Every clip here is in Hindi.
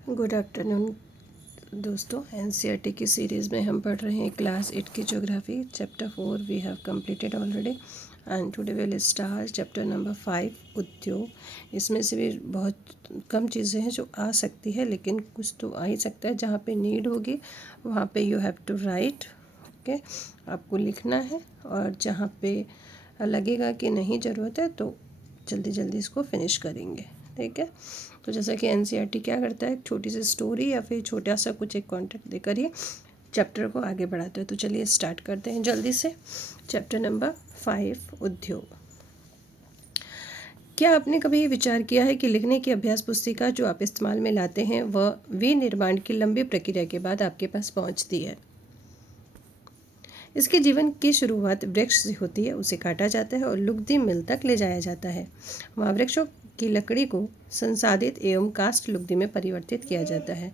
गुड आफ्टरनून दोस्तों। एनसीईआरटी की सीरीज़ में हम पढ़ रहे हैं क्लास 8 की geography. Chapter 4 we have completed already and today will start chapter number 5 उद्योग। इसमें से भी बहुत कम चीज़ें हैं जो आ सकती है, लेकिन कुछ तो आ ही सकता है। जहाँ पे नीड होगी वहाँ पे you have to write, okay, आपको लिखना है। और जहाँ पे लगेगा कि नहीं ज़रूरत है तो जल्दी जल्दी इसको फिनिश करेंगे, ठीक है। तो जैसा कि एनसीईआरटी क्या करता है, एक छोटी सी स्टोरी या फिर छोटा सा कुछ एक कॉन्टेक्ट देकर ही चैप्टर को आगे बढ़ाते हैं। तो चलिए स्टार्ट करते हैं जल्दी से। चैप्टर नंबर 5 उद्योग। क्या आपने कभी विचार किया है कि लिखने की अभ्यास पुस्तिका जो आप इस्तेमाल में लाते हैं वह विनिर्माण की लंबी प्रक्रिया के बाद आपके पास पहुंचती है। इसके जीवन की शुरुआत वृक्ष से होती है, उसे काटा जाता है और लुगदी मिल तक ले जाया जाता है। वहाँ वृक्षों की लकड़ी को संसाधित एवं कास्ट लुगदी में परिवर्तित किया जाता है।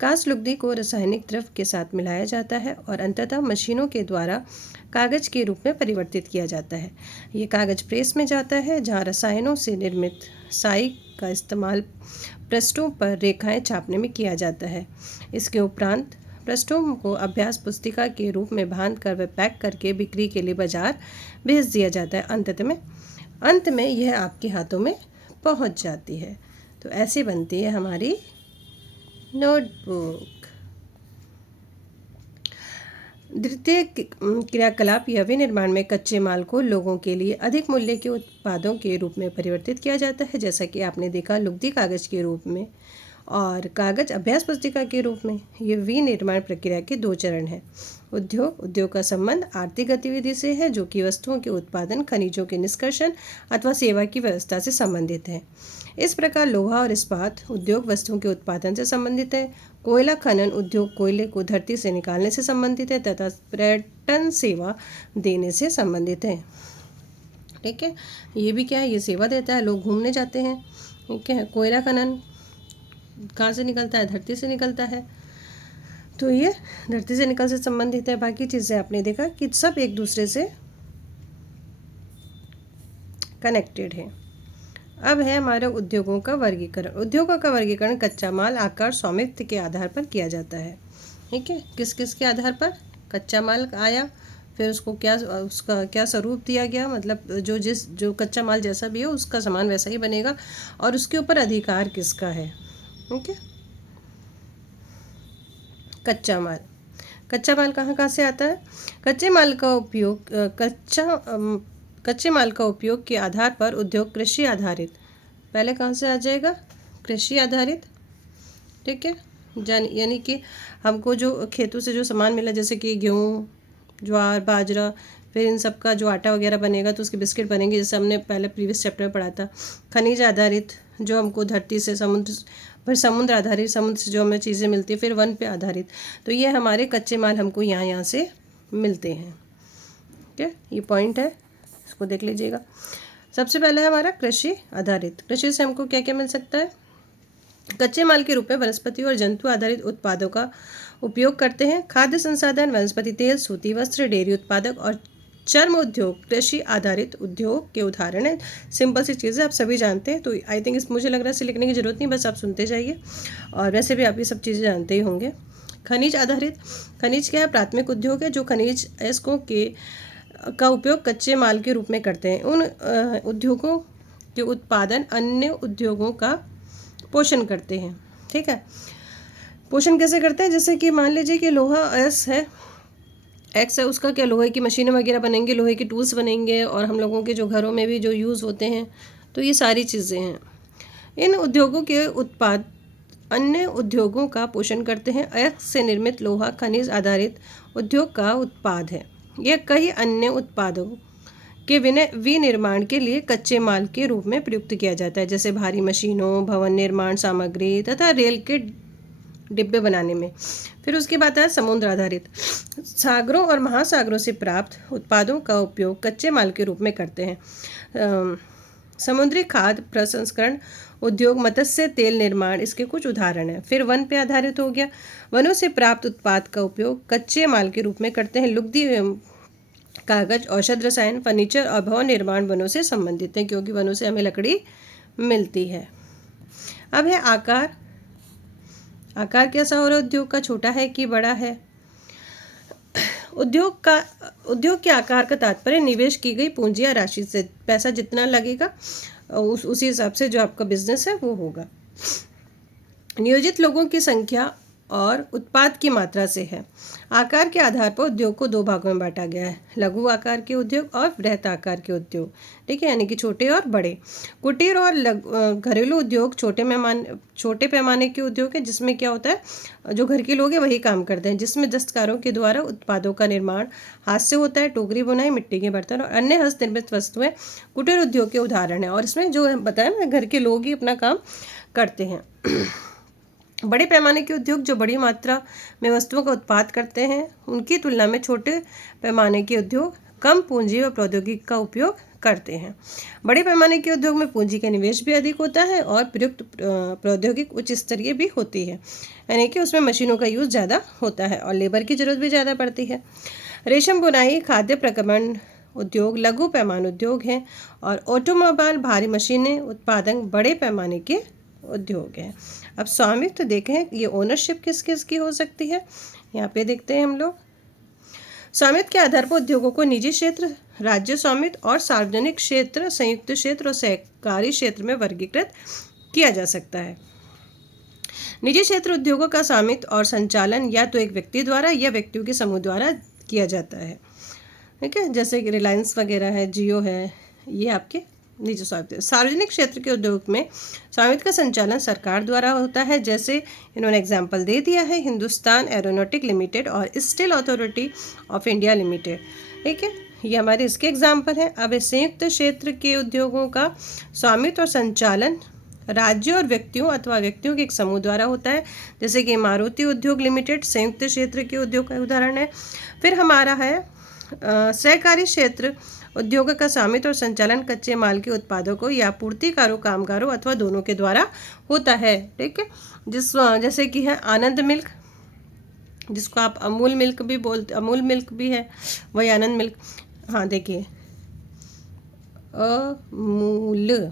कास्ट लुगदी को रासायनिक द्रव के साथ मिलाया जाता है और अंततः मशीनों के द्वारा कागज के रूप में परिवर्तित किया जाता है। ये कागज प्रेस में जाता है, जहाँ रसायनों से निर्मित स्याही का इस्तेमाल पृष्ठों पर रेखाएं छापने में किया जाता है। इसके उपरांत पृष्ठों को अभ्यास पुस्तिका के रूप में बांध कर व पैक करके बिक्री के लिए बाजार भेज दिया जाता है। अंत में यह आपके हाथों में पहुंच जाती है। तो ऐसे बनती है हमारी नोटबुक। द्वितीय क्रियाकलाप या विनिर्माण में कच्चे माल को लोगों के लिए अधिक मूल्य के उत्पादों के रूप में परिवर्तित किया जाता है, जैसा कि आपने देखा लुगदी कागज के रूप में और कागज अभ्यास पुस्तिका के रूप में। ये विनिर्माण प्रक्रिया के 2 चरण हैं। उद्योग का संबंध आर्थिक गतिविधि से है, जो कि वस्तुओं के उत्पादन, खनिजों के निष्कर्षण अथवा सेवा की व्यवस्था से संबंधित है। इस प्रकार लोहा और इस्पात उद्योग वस्तुओं के उत्पादन से संबंधित है। कोयला खनन उद्योग कोयले को धरती से निकालने से संबंधित है तथा पर्यटन सेवा देने से संबंधित है, ठीक है। ये भी क्या है, ये सेवा देता है, लोग घूमने जाते हैं, ठीक है। कोयला खनन कहाँ से निकलता है, धरती से निकलता है, तो ये धरती से निकल से संबंधित है। बाकी चीज़ें आपने देखा कि सब एक दूसरे से कनेक्टेड है। अब है हमारा उद्योगों का वर्गीकरण। उद्योगों का वर्गीकरण कच्चा माल, आकार, स्वामित्व के आधार पर किया जाता है, ठीक है। किस किस के आधार पर कच्चा माल आया, फिर उसको उसका क्या स्वरूप दिया गया, मतलब जो कच्चा माल जैसा भी हो उसका सामान वैसा ही बनेगा, और उसके ऊपर अधिकार किसका है, ठीक है। कच्चा माल कहाँ से आता है। कच्चे माल का उपयोग के आधार पर उद्योग कृषि आधारित, पहले कहाँ से आ जाएगा, कृषि आधारित, ठीक है। यानी कि हमको जो खेतों से जो सामान मिला, जैसे कि गेहूँ, ज्वार, बाजरा, फिर इन सब का जो आटा वगैरह बनेगा तो उसके बिस्किट बनेंगे, जैसे हमने पहले प्रीवियस चैप्टर में पढ़ा था। खनिज आधारित, जो हमको धरती से फिर समुद्र आधारित, समुद्र से जो हमें चीज़ें मिलती है, फिर वन पे आधारित। तो ये हमारे कच्चे माल हमको यहाँ से मिलते हैं, ठीक है। ये पॉइंट है, इसको देख लीजिएगा। सबसे पहला है हमारा कृषि आधारित। कृषि से हमको क्या क्या मिल सकता है, कच्चे माल के रूप में वनस्पति और जंतु आधारित उत्पादों का उपयोग करते हैं। खाद्य संसाधन, वनस्पति तेल, सूती वस्त्र, डेयरी उत्पादक और चर्म उद्योग कृषि आधारित उद्योग के उदाहरण हैं। सिंपल सी चीज़ें आप सभी जानते हैं, तो आई थिंक मुझे लग रहा है इसे लिखने की ज़रूरत नहीं, बस आप सुनते जाइए, और वैसे भी आप ये सब चीज़ें जानते ही होंगे। खनिज आधारित, खनिज क्या है, प्राथमिक उद्योग है जो खनिज अयस्कों का उपयोग कच्चे माल के रूप में करते हैं। उन उद्योगों के उत्पादन अन्य उद्योगों का पोषण करते हैं, ठीक है। पोषण कैसे करते हैं, जैसे कि मान लीजिए कि लोहा एक्स है, उसका क्या, लोहे की मशीनें वगैरह बनेंगे, लोहे के टूल्स बनेंगे, और हम लोगों के जो घरों में भी जो यूज़ होते हैं, तो ये सारी चीज़ें हैं। इन उद्योगों के उत्पाद अन्य उद्योगों का पोषण करते हैं। एक्स से निर्मित लोहा खनिज आधारित उद्योग का उत्पाद है। यह कई अन्य उत्पादों के विनिर्माण के लिए कच्चे माल के रूप में प्रयुक्त किया जाता है, जैसे भारी मशीनों, भवन निर्माण सामग्री तथा रेल के डिब्बे बनाने में। फिर उसके बाद है समुद्र आधारित। सागरों और महासागरों से प्राप्त उत्पादों का उपयोग कच्चे माल के रूप में करते हैं। समुद्री खाद्य प्रसंस्करण उद्योग, मत्स्य तेल निर्माण इसके कुछ उदाहरण हैं। फिर वन पे आधारित हो गया। वनों से प्राप्त उत्पाद का उपयोग कच्चे माल के रूप में करते हैं। लुगदी, कागज, औषध, रसायन, फर्नीचर और भवन निर्माण वनों से संबंधित हैं, क्योंकि वनों से हमें लकड़ी मिलती है। अब है आकार आकार कैसा हो रहा है उद्योग का, छोटा है कि बड़ा है। उद्योग के आकार का तात्पर्य निवेश की गई पूंजी या राशि से, पैसा जितना लगेगा उसी हिसाब से जो आपका बिजनेस है वो होगा। नियोजित लोगों की संख्या और उत्पाद की मात्रा से है। आकार के आधार पर उद्योग को दो भागों में बांटा गया है, लघु आकार के उद्योग और बृहत आकार के उद्योग। ठीक है, यानी कि छोटे और बड़े। कुटीर और घरेलू उद्योग छोटे पैमाने के उद्योग है, जिसमें क्या होता है, जो घर के लोग हैं वही काम करते हैं, जिसमें दस्तकारों के द्वारा उत्पादों का निर्माण हाथ से होता है। टोकरी बुनाई, मिट्टी के बर्तन और अन्य हस्तनिर्मित वस्तुएं कुटीर उद्योग के उदाहरण है। और इसमें जो बताया ना, घर के लोग ही अपना काम करते हैं। बड़े पैमाने के उद्योग जो बड़ी मात्रा में वस्तुओं का उत्पाद करते हैं, उनकी तुलना में छोटे पैमाने के उद्योग कम पूंजी व प्रौद्योगिकी का उपयोग करते हैं। बड़े पैमाने के उद्योग में पूंजी का निवेश भी अधिक होता है और प्रयुक्त प्रौद्योगिक उच्च स्तरीय भी होती है, यानी कि उसमें मशीनों का यूज़ ज़्यादा होता है और लेबर की ज़रूरत भी ज़्यादा पड़ती है। रेशम बुनाई, खाद्य प्रक्रमण उद्योग लघु पैमाने उद्योग हैं और ऑटोमोबाइल, भारी मशीनें उत्पादन बड़े पैमाने के उद्योग है। अब स्वामित्व देखें, ये ओनरशिप किस किस की हो सकती है, यहाँ पे देखते हैं हम लोग। स्वामित्व के आधार पर उद्योगों को निजी क्षेत्र, राज्य स्वामित्व और सार्वजनिक क्षेत्र, संयुक्त क्षेत्र और सहकारी क्षेत्र में वर्गीकृत किया जा सकता है। निजी क्षेत्र उद्योगों का स्वामित्व और संचालन या तो एक व्यक्ति द्वारा या व्यक्तियों के समूह द्वारा किया जाता है। ठीक है, जैसे कि रिलायंस वगैरह है, जियो है, ये आपके निजी स्वामित्व। सार्वजनिक क्षेत्र के उद्योग में स्वामित्व का संचालन सरकार द्वारा होता है, जैसे इन्होंने एग्जाम्पल दे दिया है, हिंदुस्तान एरोनॉटिक लिमिटेड और steel authority of India limited. ठीक है, ये हमारे इसके एग्जाम्पल हैं। अब संयुक्त क्षेत्र के उद्योगों का स्वामित्व और संचालन राज्यों और व्यक्तियों अथवा व्यक्तियों के एक समूह द्वारा होता है, जैसे कि मारुति उद्योग लिमिटेड संयुक्त क्षेत्र के उद्योग का उदाहरण है। फिर हमारा है सहकारी क्षेत्र उद्योग का स्वामित्व और संचालन कच्चे माल के उत्पादों को या आपूर्तिकारों, कामगारों अथवा दोनों के द्वारा होता है। ठीक है, जैसे कि है आनंद मिल्क, जिसको आप अमूल मिल्क भी बोलते, अमूल मिल्क भी है, वही आनंद मिल्क। हाँ देखिए, अमूल,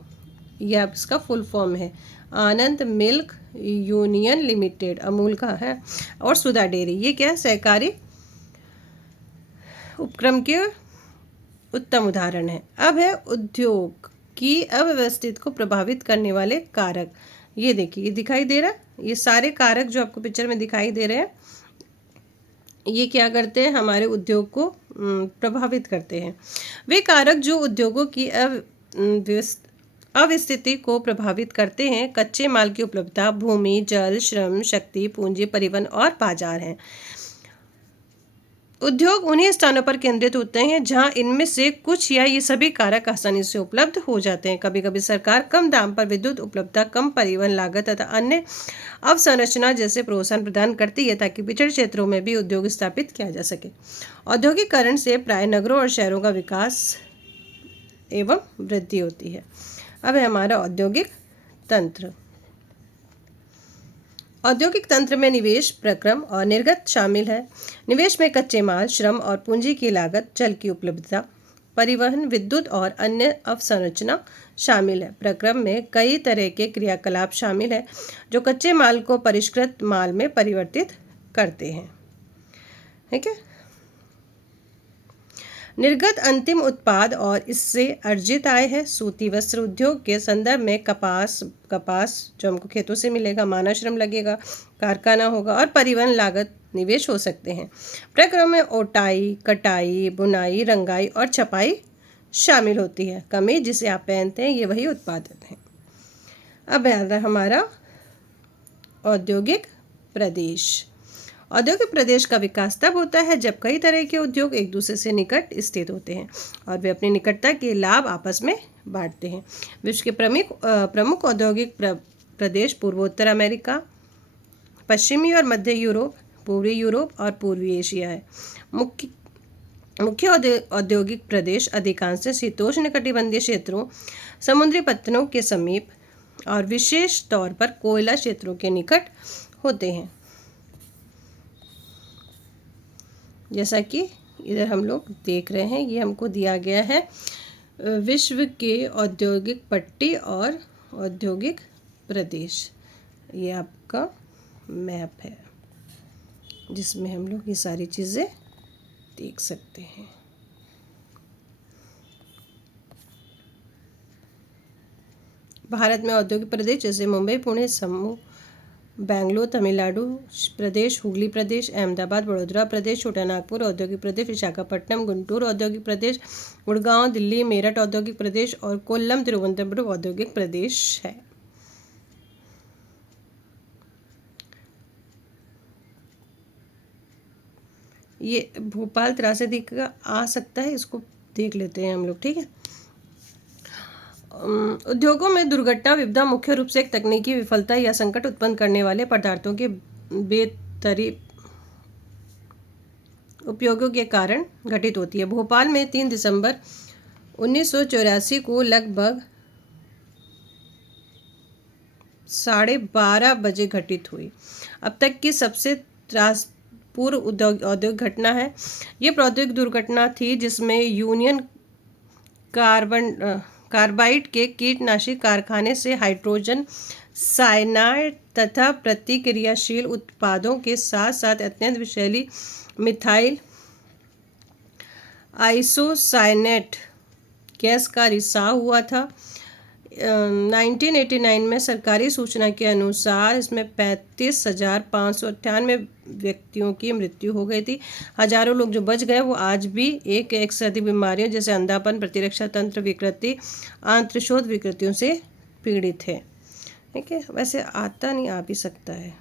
यह आप इसका फुल फॉर्म है, आनंद मिल्क यूनियन लिमिटेड, अमूल का है। और सुधा डेयरी, ये क्या है, सहकारी उपक्रम के उत्तम उदाहरण है। अब है उद्योग की अव्यवस्थित को प्रभावित करने वाले कारक। ये देखिए, ये दिखाई दे रहा है, ये सारे कारक जो आपको पिक्चर में दिखाई दे रहे हैं, ये क्या करते हैं, हमारे उद्योग को प्रभावित करते हैं। वे कारक जो उद्योगों की अवस्थिति को प्रभावित करते हैं, कच्चे माल की उपलब्धता, भूमि, जल, श्रम, शक्ति, पूंजी, परिवहन और बाजार हैं। उद्योग उन्हीं स्थानों पर केंद्रित होते हैं जहां इनमें से कुछ या ये सभी कारक आसानी से उपलब्ध हो जाते हैं। कभी कभी सरकार कम दाम पर विद्युत उपलब्धता, कम परिवहन लागत तथा अन्य अवसंरचना जैसे प्रोत्साहन प्रदान करती है ताकि पिछड़े क्षेत्रों में भी उद्योग स्थापित किया जा सके। औद्योगिकरण से प्राय नगरों और शहरों का विकास एवं वृद्धि होती है। अब है हमारा औद्योगिक तंत्र। औद्योगिक तंत्र में निवेश, प्रक्रम और निर्गत शामिल है। निवेश में कच्चे माल, श्रम और पूंजी की लागत, जल की उपलब्धता, परिवहन, विद्युत और अन्य अवसंरचना शामिल है। प्रक्रम में कई तरह के क्रियाकलाप शामिल है जो कच्चे माल को परिष्कृत माल में परिवर्तित करते हैं। ठीक है, निर्गत अंतिम उत्पाद और इससे अर्जित आय है। सूती वस्त्र उद्योग के संदर्भ में कपास जो हमको खेतों से मिलेगा, मानव श्रम लगेगा, कारखाना होगा और परिवहन लागत निवेश हो सकते हैं। प्रक्रम में ओटाई, कटाई, बुनाई, रंगाई और छपाई शामिल होती है। कमीज जिसे आप पहनते हैं, ये वही उत्पादन है। अब है हमारा औद्योगिक प्रदेश। औद्योगिक प्रदेश का विकास तब होता है जब कई तरह के उद्योग एक दूसरे से निकट स्थित होते हैं और वे अपनी निकटता के लाभ आपस में बांटते हैं। विश्व के प्रमुख औद्योगिक प्रदेश पूर्वोत्तर अमेरिका, पश्चिमी और मध्य यूरोप, पूर्वी यूरोप और पूर्वी एशिया है। मुख्य औद्योगिक प्रदेश अधिकांश शीतोष्णकटिबंधीय क्षेत्रों, समुद्री पत्तनों के समीप और विशेष तौर पर कोयला क्षेत्रों के निकट होते हैं। जैसा कि इधर हम लोग देख रहे हैं, ये हमको दिया गया है विश्व के औद्योगिक पट्टी और औद्योगिक प्रदेश। ये आपका मैप है जिसमें हम लोग ये सारी चीज़ें देख सकते हैं। भारत में औद्योगिक प्रदेश जैसे मुंबई, पुणे, समूह, बेंगलोर, तमिलनाडु प्रदेश, हुगली प्रदेश, अहमदाबाद, वडोदरा प्रदेश, छोटा नागपुर औद्योगिक प्रदेश, विशाखापट्टनम, गुंटूर औद्योगिक प्रदेश, गुड़गांव, दिल्ली, मेरठ औद्योगिक प्रदेश और कोल्लम, तिरुवनंतपुरम औद्योगिक प्रदेश है। ये भोपाल त्रासदी का आ सकता है, इसको देख लेते हैं हम लोग, ठीक है। उद्योगों में दुर्घटना विपदा मुख्य रूप से एक तकनीकी विफलता या संकट उत्पन्न करने वाले पदार्थों के बेतरी उपयोगों के कारण घटित होती है। भोपाल में 3 दिसंबर 1984 को लगभग 12:30 बजे घटित हुई। अब तक की सबसे त्रासपूर्ण औद्योगिक घटना है। ये प्रौद्योगिक दुर्घटना थी जिसमें यूनियन कार्बाइड के कीटनाशी कारखाने से हाइड्रोजन साइनाइड तथा प्रतिक्रियाशील उत्पादों के साथ साथ अत्यंत विषैली मिथाइल आइसोसाइनेट गैस का रिसाव हुआ था। 1989 में सरकारी सूचना के अनुसार इसमें 35,598 व्यक्तियों की मृत्यु हो गई थी। हजारों लोग जो बच गए वो आज भी एक से अधिक बीमारियों जैसे अंधापन, प्रतिरक्षा तंत्र विकृति, आंत्रशोथ विकृतियों से पीड़ित है। ठीक है, वैसे आता नहीं, आ भी सकता है।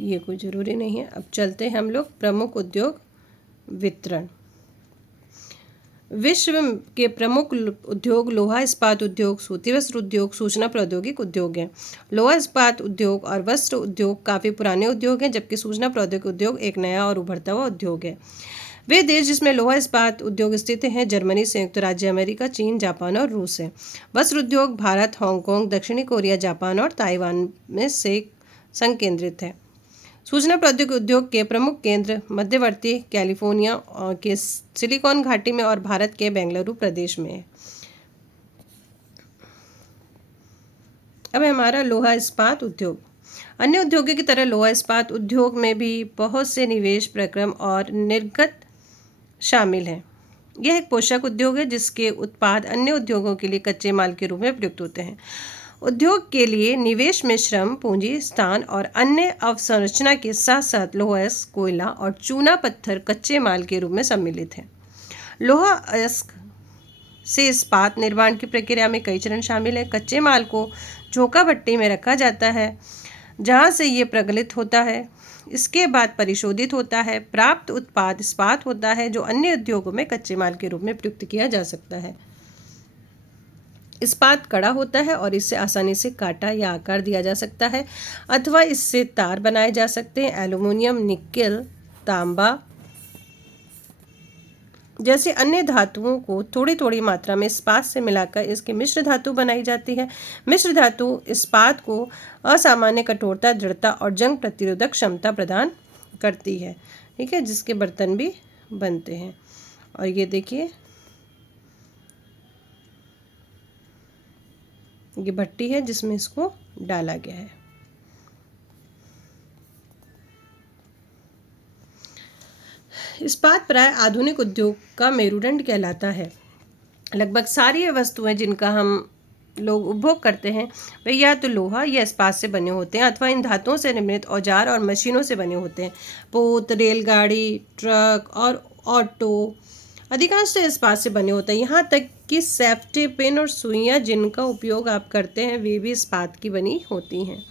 ये कोई ज़रूरी नहीं है। अब चलते हैं हम लोग प्रमुख उद्योग वितरण। विश्व के प्रमुख उद्योग लोहा इस्पात उद्योग, सूती वस्त्र उद्योग, सूचना प्रौद्योगिक उद्योग हैं। लोहा इस्पात उद्योग और वस्त्र उद्योग काफ़ी पुराने उद्योग हैं, जबकि सूचना प्रौद्योगिक उद्योग एक नया और उभरता हुआ उद्योग है। वे देश जिसमें लोहा इस्पात उद्योग स्थित हैं जर्मनी, संयुक्त राज्य अमेरिका, चीन, जापान और रूस है। वस्त्र उद्योग भारत, हांगकांग, दक्षिणी कोरिया, जापान और ताइवान में से संकेंद्रित है। सूचना प्रौद्योगिकी उद्योग के प्रमुख केंद्र मध्यवर्ती कैलिफोर्निया के सिलिकॉन घाटी में और भारत के बेंगलुरु प्रदेश में है। अब हमारा लोहा इस्पात उद्योग। अन्य उद्योगों की तरह लोहा इस्पात उद्योग में भी बहुत से निवेश प्रक्रम और निर्गत शामिल हैं। यह एक पोषक उद्योग है जिसके उत्पाद अन्य उद्योगों के लिए कच्चे माल के रूप में प्रयुक्त होते हैं। उद्योग के लिए निवेश में श्रम, पूंजी, स्थान और अन्य अवसंरचना के साथ साथ लोहा, कोयला और चूना पत्थर कच्चे माल के रूप में सम्मिलित है। लोहा अयस्क से इस्पात निर्माण की प्रक्रिया में कई चरण शामिल हैं। कच्चे माल को झोंका भट्टी में रखा जाता है जहां से ये प्रगलित होता है। इसके बाद परिशोधित होता है। प्राप्त उत्पाद इस्पात होता है जो अन्य उद्योगों में कच्चे माल के रूप में प्रयुक्त किया जा सकता है। इस्पात कड़ा होता है और इससे आसानी से काटा या आकार दिया जा सकता है अथवा इससे तार बनाए जा सकते हैं। एल्युमिनियम, निकेल, तांबा जैसे अन्य धातुओं को थोड़ी थोड़ी मात्रा में इस्पात से मिलाकर इसकी मिश्र धातु बनाई जाती है। मिश्र धातु इस्पात को असामान्य कठोरता, दृढ़ता और जंग प्रतिरोधक क्षमता प्रदान करती है। ठीक है, जिसके बर्तन भी बनते हैं। और ये देखिए, ये भट्टी है जिसमें इसको डाला गया है। इस्पात प्राय आधुनिक उद्योग का मेरुदंड कहलाता है। लगभग सारी वस्तुएं जिनका हम लोग उपभोग करते हैं वे या तो लोहा या इस्पात से बने होते हैं अथवा इन धातुओं से निर्मित औजार और मशीनों से बने होते हैं। पोत, रेलगाड़ी, ट्रक और ऑटो अधिकांश इस्पात से बने होते हैं। यहाँ तक कि सेफ्टी पिन और सुइयाँ जिनका उपयोग आप करते हैं वे भी इस्पात की बनी होती हैं।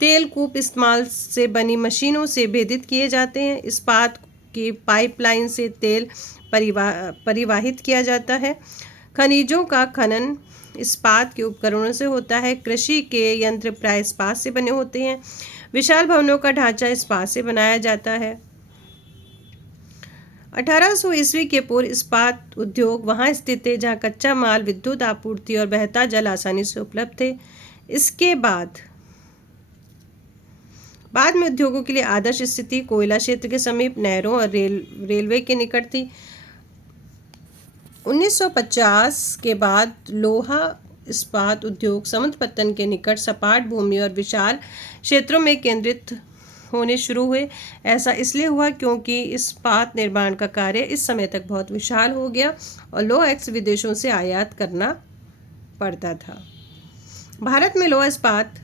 तेल कूप इस्तेमाल से बनी मशीनों से भेदित किए जाते हैं। इस्पात की पाइपलाइन से तेल परिवाहित किया जाता है। खनिजों का खनन इस्पात के उपकरणों से होता है। कृषि के यंत्र प्राय इस्पात से बने होते हैं। विशाल भवनों का ढांचा इस्पात से बनाया जाता है। 1800 ईस्वी के पूर्व इस्पात उद्योग वहां स्थित थे जहां कच्चा माल, विद्युत आपूर्ति और बहता जल आसानी से उपलब्ध थे। इसके बाद में उद्योगों के लिए आदर्श स्थिति कोयला क्षेत्र के समीप, नहरों और रेलवे के निकट थी। 1950 के बाद लोहा इस्पात उद्योग समुद्र पत्तन के निकट सपाट भूमि और विशाल क्षेत्रों में केंद्रित होने शुरू हुए। ऐसा इसलिए हुआ क्योंकि इस्पात निर्माण का कार्य इस समय तक बहुत विशाल हो गया और लौह अयस्क विदेशों से आयात करना पड़ता था। भारत में लौह इस्पात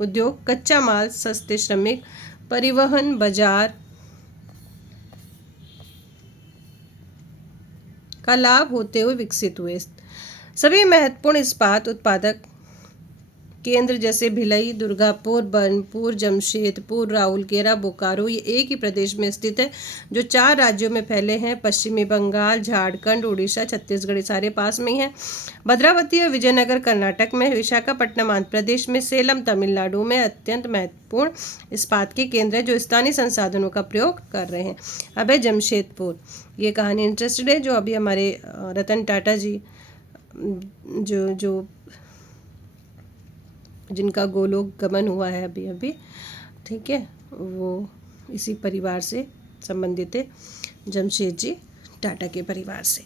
उद्योग कच्चा माल, सस्ते श्रमिक, परिवहन, बाजार का लाभ होते हुए विकसित हुए। सभी महत्वपूर्ण इस्पात उत्पादक केंद्र जैसे भिलाई, दुर्गापुर, बर्नपुर, जमशेदपुर, राउरकेला, बोकारो ये एक ही प्रदेश में स्थित है जो 4 राज्यों में फैले हैं। पश्चिमी बंगाल, झारखंड, उड़ीसा, छत्तीसगढ़ ये सारे पास में ही हैं। भद्रावती और विजयनगर कर्नाटक में, विशाखापट्टनम आंध्र प्रदेश में, सेलम तमिलनाडु में अत्यंत महत्वपूर्ण इस्पात के केंद्र है जो स्थानीय संसाधनों का प्रयोग कर रहे हैं। अब है जमशेदपुर। ये कहानी इंटरेस्टेड है जो अभी हमारे रतन टाटा जी जो जिनका गोलोक गमन हुआ है अभी अभी, ठीक है, वो इसी परिवार से संबंधित है, जमशेद जी टाटा के परिवार से।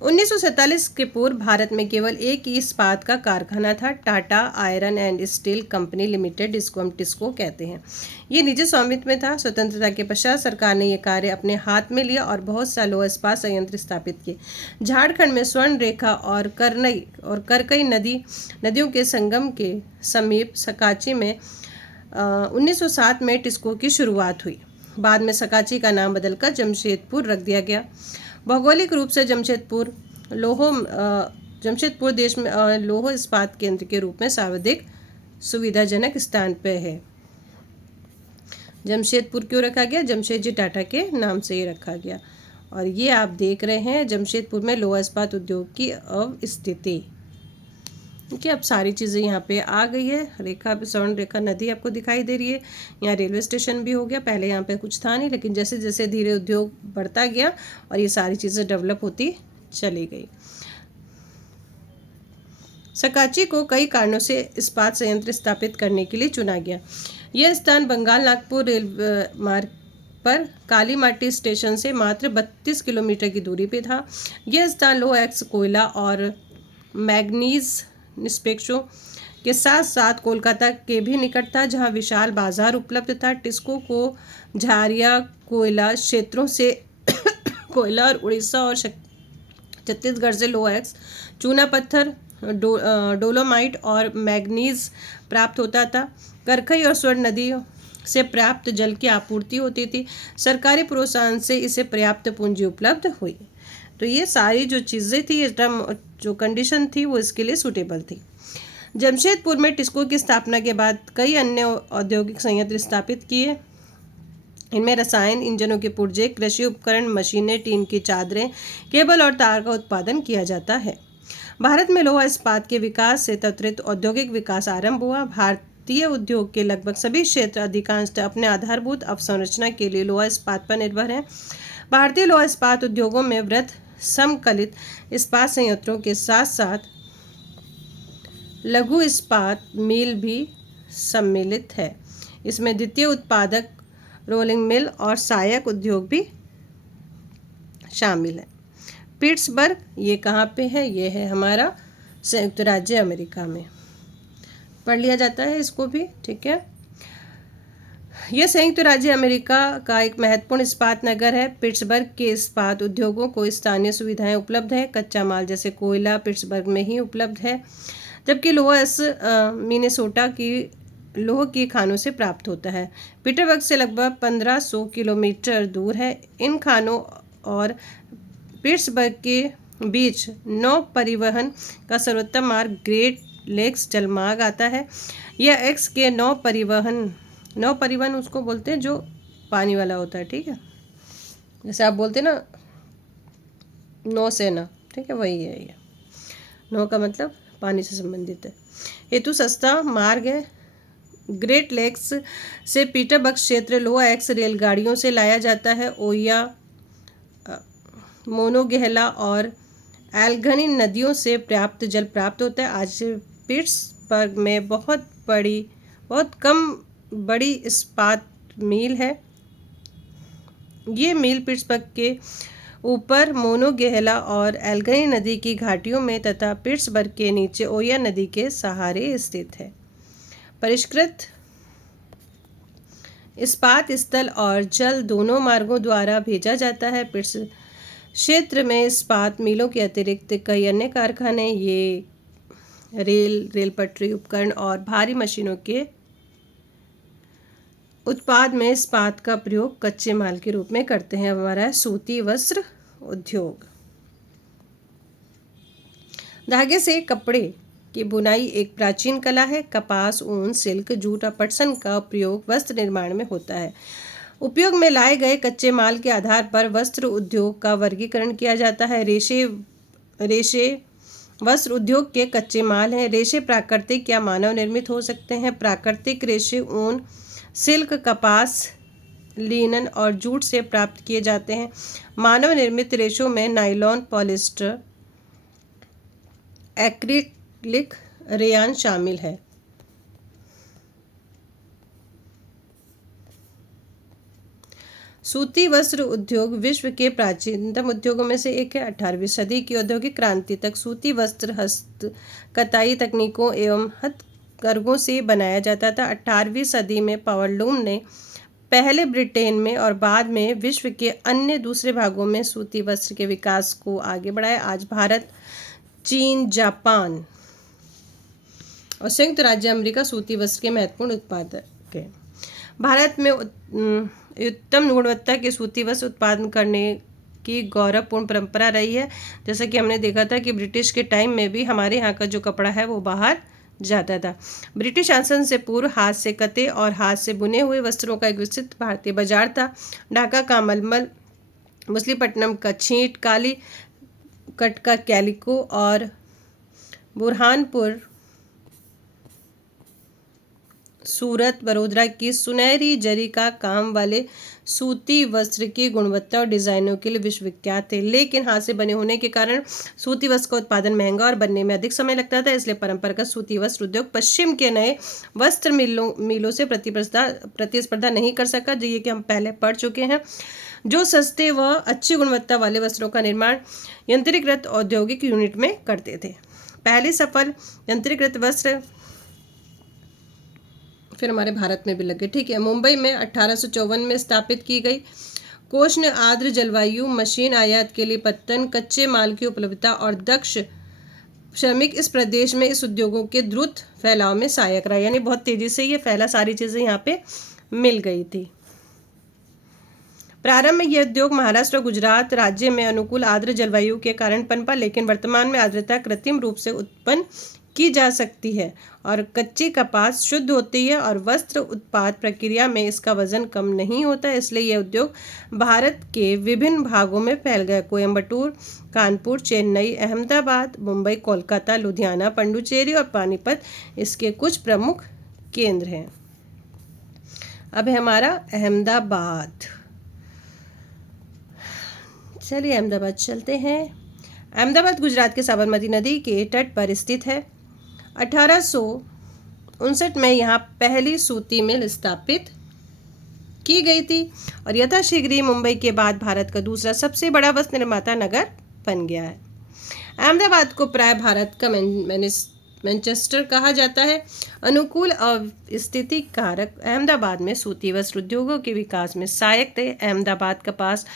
1947 के पूर्व भारत में केवल एक ही इस्पात का कारखाना था, Tata iron and steel company limited, जिसको हम टिस्को कहते हैं। ये निजी स्वामित्व में था। स्वतंत्रता के पश्चात सरकार ने यह कार्य अपने हाथ में लिया और बहुत सा लौह इस्पात संयंत्र स्थापित किए। झारखंड में स्वर्ण रेखा और करकई नदियों के संगम के समीप सकाची में 1907 में टिस्को की शुरुआत हुई। बाद में सकाची का नाम बदलकर जमशेदपुर रख दिया गया। भौगोलिक रूप से जमशेदपुर देश में लौह इस्पात केंद्र के रूप में सर्वाधिक सुविधाजनक स्थान पर है। जमशेदपुर क्यों रखा गया? जमशेद जी टाटा के नाम से ही रखा गया। और ये आप देख रहे हैं जमशेदपुर में लौह इस्पात उद्योग की अवस्थिति। ठीक है, अब सारी चीज़ें यहाँ पे आ गई है। रेखा, स्वर्ण रेखा नदी आपको दिखाई दे रही है। यहाँ रेलवे स्टेशन भी हो गया। पहले यहाँ पे कुछ था नहीं, लेकिन जैसे जैसे धीरे उद्योग बढ़ता गया और ये सारी चीज़ें डेवलप होती चली गई। सकाची को कई कारणों से इस्पात संयंत्र स्थापित करने के लिए चुना गया। यह स्थान बंगाल नागपुर रेल मार्ग पर काली माटी स्टेशन से मात्र 32 किलोमीटर की दूरी पे था। यह स्थान लौह अयस्क, कोयला और मैग्नीज निष्पेक्षों के साथ साथ कोलकाता के भी निकट था, जहां विशाल बाजार उपलब्ध था। टिस्को को झारिया कोयला क्षेत्रों से कोयला और उड़ीसा और छत्तीसगढ़ से लौह अयस्क, चूना पत्थर, डोलोमाइट और मैग्नीज प्राप्त होता था। करखई और स्वर्ण नदियों से प्राप्त जल की आपूर्ति होती थी। सरकारी प्रोत्साहन से इसे पर्याप्त पूंजी उपलब्ध हुई। तो ये सारी जो चीज़ें थी, इस टर्म जो कंडीशन थी वो इसके लिए सूटेबल थी। जमशेदपुर में टिस्को की स्थापना के बाद कई अन्य औद्योगिक संयंत्र स्थापित किए। इनमें रसायन इंजनों के पुर्जे, कृषि उपकरण, मशीनें, टीन की चादरें, केबल और तार का उत्पादन किया जाता है। भारत में लौह इस्पात के विकास से त्वरित औद्योगिक विकास आरंभ हुआ। भारतीय उद्योग के लगभग सभी क्षेत्र अधिकांशतः अपने आधारभूत अवसंरचना के लिए लौह इस्पात पर निर्भर हैं। भारतीय लौह इस्पात उद्योगों में वृहत समकालिक इस्पात संयंत्रों के साथ साथ लघु इस्पात मिल भी सम्मिलित है। इसमें द्वितीय उत्पादक, रोलिंग मिल और सहायक उद्योग भी शामिल है। पिट्सबर्ग ये कहाँ पे है? ये है हमारा संयुक्त राज्य अमेरिका में। पढ़ लिया जाता है इसको भी, ठीक है। यह संयुक्त राज्य अमेरिका का एक महत्वपूर्ण इस्पात नगर है। पिट्सबर्ग के इस्पात उद्योगों को स्थानीय सुविधाएं उपलब्ध है। कच्चा माल जैसे कोयला पिट्सबर्ग में ही उपलब्ध है, जबकि लोहा मिनेसोटा की लोह की खानों से प्राप्त होता है। पिट्सबर्ग से लगभग 1500 किलोमीटर दूर है। इन खानों और पिट्सबर्ग के बीच नौ परिवहन का सर्वोत्तम मार्ग ग्रेट लेक्स जलमार्ग आता है। यह एक्स के नौ परिवहन उसको बोलते हैं जो पानी वाला होता है, ठीक है। जैसे आप बोलते हैं ना नौसेना, ठीक है, वही है ये। नौ का मतलब पानी से संबंधित है। हेतु सस्ता मार्ग है। ग्रेट लेक्स से पीटरबर्ग क्षेत्र लोहा एक्स रेलगाड़ियों से लाया जाता है। ओया, मोनोगेहला और एल्गनी नदियों से पर्याप्त जल प्राप्त होता है। आज पिट्सबर्ग में बहुत कम बड़ी इस्पात मिल है। ये मिल पिट्सबर्ग के ऊपर मोनोगेहला और एल्गई नदी की घाटियों में तथा पिट्सबर्ग के नीचे ओया नदी के सहारे स्थित है। परिष्कृत इस्पात स्थल और जल दोनों मार्गों द्वारा भेजा जाता है। पिट्स क्षेत्र में इस्पात मिलों के अतिरिक्त कई अन्य कारखाने, ये रेल पटरी उपकरण और भारी मशीनों के उत्पाद में इस्पात का प्रयोग कच्चे माल के रूप में करते हैं। हमारा है सूती वस्त्र उद्योग। धागे से कपड़े की बुनाई एक प्राचीन कला है। कपास, ऊन, सिल्क, जूट और पटसन का प्रयोग वस्त्र निर्माण में होता है। उपयोग में लाए गए कच्चे माल के आधार पर वस्त्र उद्योग का वर्गीकरण किया जाता है। रेशे वस्त्र उद्योग के कच्चे माल हैं। रेशे प्राकृतिक या मानव निर्मित हो सकते हैं। प्राकृतिक रेशे ऊन, सिल्क, कपास, लिनन और जूट से प्राप्त किए जाते हैं। मानव निर्मित रेशों में नायलॉन, पॉलिएस्टर, एक्रिलिक, रेयान शामिल है। सूती वस्त्र उद्योग विश्व के प्राचीनतम उद्योगों में से एक है। 18वीं सदी की औद्योगिक क्रांति तक सूती वस्त्र हस्तकताई तकनीकों एवं हथकरघों से बनाया जाता था। 18वीं सदी में पावरलूम ने पहले ब्रिटेन में और बाद में विश्व के अन्य दूसरे भागों में सूती वस्त्र के विकास को आगे बढ़ाया। आज भारत, चीन, जापान और संयुक्त राज्य अमेरिका सूती वस्त्र के महत्वपूर्ण उत्पादक हैं। भारत में उत्तम गुणवत्ता के सूती वस्त्र उत्पादन करने की गौरवपूर्ण परंपरा रही है। जैसा कि हमने देखा था कि ब्रिटिश के टाइम में भी हमारे यहाँ का जो कपड़ा है वो बाहर जाता था। ब्रिटिश शासन से पूर्व हाथ से कते और हाथ से बुने हुए वस्त्रों का एक विस्तृत भारतीय बाजार था। ढाका का मलमल, मछलीपट्टनम का छींट, काली कट का कैलिको और बुरहानपुर, सूरत, बड़ौदा की सुनहरी जरी का काम वाले सूती वस्त्र की गुणवत्ता और डिज़ाइनों के लिए विश्वविख्यात थे। लेकिन हाथ से बने होने के कारण सूती वस्त्र का उत्पादन महंगा और बनने में अधिक समय लगता था। इसलिए परंपरागत सूती वस्त्र उद्योग पश्चिम के नए वस्त्र मिलों से प्रतिस्पर्धा नहीं कर सका, जो ये कि हम पहले पढ़ चुके हैं, जो सस्ते व अच्छी गुणवत्ता वाले वस्त्रों का निर्माण यंत्रीकृत औद्योगिक यूनिट में करते थे। पहली सफल यंत्रीकृत वस्त्र फिर हमारे भारत में भी लगे। ठीक है, मुंबई में 1854 में स्थापित की गई कोष्ण आर्द्र जलवायु मशीन आयात के लिए पत्तन, कच्चे माल की उपलब्धता और दक्ष श्रमिक इस प्रदेश में इस उद्योगों के द्रुत फैलाव में सहायक रहा। यानी बहुत तेजी से ये फैला, सारी चीज़ें यहाँ पे मिल गई थी। प्रारंभ में यह उद्योग महाराष्ट्र और गुजरात राज्य में अनुकूल आर्द्र जलवायु के कारण पनपा, लेकिन वर्तमान में आर्द्रता कृत्रिम रूप से उत्पन्न की जा सकती है और कच्ची कपास शुद्ध होती है और वस्त्र उत्पाद प्रक्रिया में इसका वजन कम नहीं होता। इसलिए यह उद्योग भारत के विभिन्न भागों में फैल गया। कोयम्बटूर, कानपुर, चेन्नई, अहमदाबाद, मुंबई, कोलकाता, लुधियाना, पंडुचेरी और पानीपत इसके कुछ प्रमुख केंद्र हैं। अब है हमारा अहमदाबाद। चलिए अहमदाबाद चलते हैं। अहमदाबाद गुजरात के साबरमती नदी के तट पर स्थित है। 1859 में यहाँ पहली सूती मिल स्थापित की गई थी और यथाशीघ्र ही मुंबई के बाद भारत का दूसरा सबसे बड़ा वस्त्र निर्माता नगर बन गया है। अहमदाबाद को प्राय भारत का मैनचेस्टर कहा जाता है। अनुकूल स्थिति कारक अहमदाबाद में सूती वस्त्र उद्योगों के विकास में सहायक थे। अहमदाबाद कपास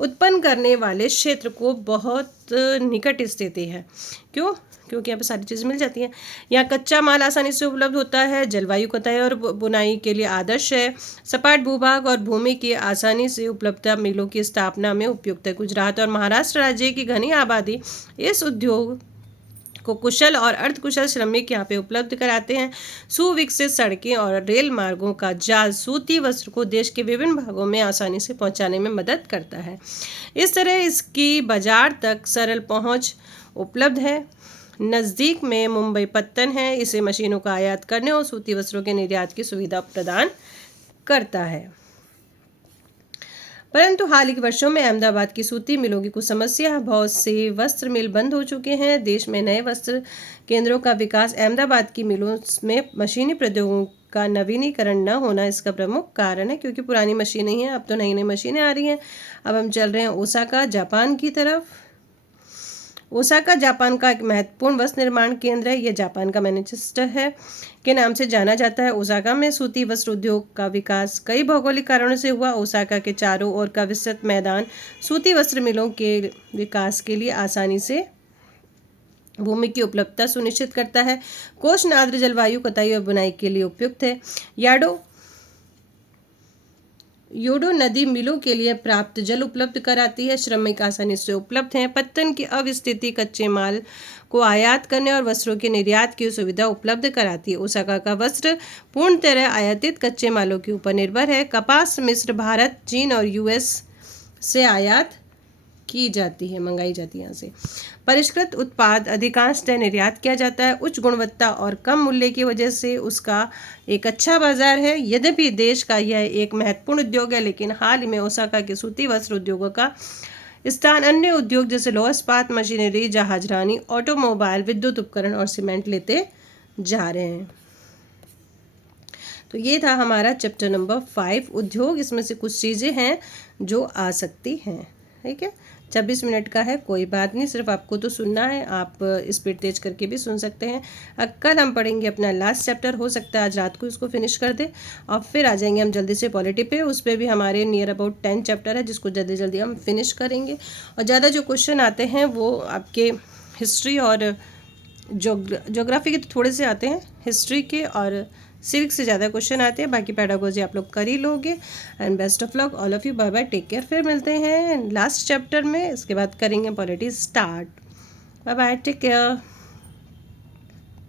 उत्पन्न करने वाले क्षेत्र को बहुत निकट स्थिति है। क्यों? क्योंकि यहाँ पे सारी चीज़ें मिल जाती हैं। यहाँ कच्चा माल आसानी से उपलब्ध होता है। जलवायु कताई और बुनाई के लिए आदर्श है। सपाट भूभाग और भूमि की आसानी से उपलब्धता मिलों की स्थापना में उपयुक्त है। गुजरात और महाराष्ट्र राज्य की घनी आबादी इस उद्योग को कुशल और अर्धकुशल श्रमिक यहाँ पे उपलब्ध कराते हैं। सुविकसित सड़कें और रेल मार्गों का जाल सूती वस्त्र को देश के विभिन्न भागों में आसानी से पहुँचाने में मदद करता है। इस तरह इसकी बाजार तक सरल पहुँच उपलब्ध है। नज़दीक में मुंबई पत्तन है। इसे मशीनों का आयात करने और सूती वस्त्रों के निर्यात की सुविधा प्रदान करता है। परंतु हाल के वर्षों में अहमदाबाद की सूती मिलों की कुछ समस्या, बहुत से वस्त्र मिल बंद हो चुके हैं। देश में नए वस्त्र केंद्रों का विकास अहमदाबाद की मिलों में मशीनी प्रौद्योगिकी का नवीनीकरण न होना इसका प्रमुख कारण है, क्योंकि पुरानी मशीनें ही हैं। अब तो नई नई मशीनें आ रही हैं। अब हम चल रहे हैं ओसाका जापान की तरफ। ओसाका जापान का एक महत्वपूर्ण वस्त्र निर्माण केंद्र है। यह जापान का मैनचेस्टर है के नाम से जाना जाता है। ओसाका में सूती वस्त्र उद्योग का विकास कई भौगोलिक कारणों से हुआ। ओसाका के चारों ओर का विस्तृत मैदान सूती वस्त्र मिलों के विकास के लिए आसानी से भूमि की उपलब्धता सुनिश्चित करता है। कोष्ण आर्द्र जलवायु कताई और बुनाई के लिए उपयुक्त है। योडो नदी मिलों के लिए प्राप्त जल उपलब्ध कराती है। श्रमिक आसानी से उपलब्ध हैं। पत्तन की अवस्थिति कच्चे माल को आयात करने और वस्त्रों के निर्यात की सुविधा उपलब्ध कराती है। ओसाका का वस्त्र पूर्ण तरह आयातित कच्चे मालों के ऊपर निर्भर है। कपास मिस्र, भारत, चीन और यूएस से आयात की जाती है, मंगाई जाती है यहाँ से। परिष्कृत उत्पाद अधिकांशतः निर्यात किया जाता है। उच्च गुणवत्ता और कम मूल्य की वजह से उसका एक अच्छा बाजार है। यद्यपि देश का यह एक महत्वपूर्ण उद्योग है, लेकिन हाल ही में ओसाका के सूती वस्त्र उद्योगों का स्थान अन्य उद्योग जैसे लौह इस्पात, मशीनरी, जहाजरानी, ऑटोमोबाइल, विद्युत उपकरण और सीमेंट लेते जा रहे हैं। तो ये था हमारा चैप्टर नंबर 5 उद्योग। इसमें से कुछ चीज़ें हैं जो आ सकती हैं। ठीक है, 26 मिनट का है, कोई बात नहीं, सिर्फ आपको तो सुनना है। आप स्पीड तेज करके भी सुन सकते हैं। अब कल हम पढ़ेंगे अपना लास्ट चैप्टर, हो सकता है आज रात को इसको फिनिश कर दे और फिर आ जाएंगे हम जल्दी से पॉलिटी पे। उस पर भी हमारे नियर अबाउट 10 चैप्टर है, जिसको जल्दी जल्दी हम फिनिश करेंगे। और ज़्यादा जो क्वेश्चन आते हैं वो आपके हिस्ट्री और जोग्राफी के तो थोड़े से आते हैं, हिस्ट्री के और सिविक्स से ज़्यादा क्वेश्चन आते हैं। बाकी पेडागोजी आप लोग कर ही लोगे। And best of luck all of you, bye bye, take care. फिर मिलते हैं लास्ट चैप्टर में, इसके बाद करेंगे polity start. Bye bye, take care.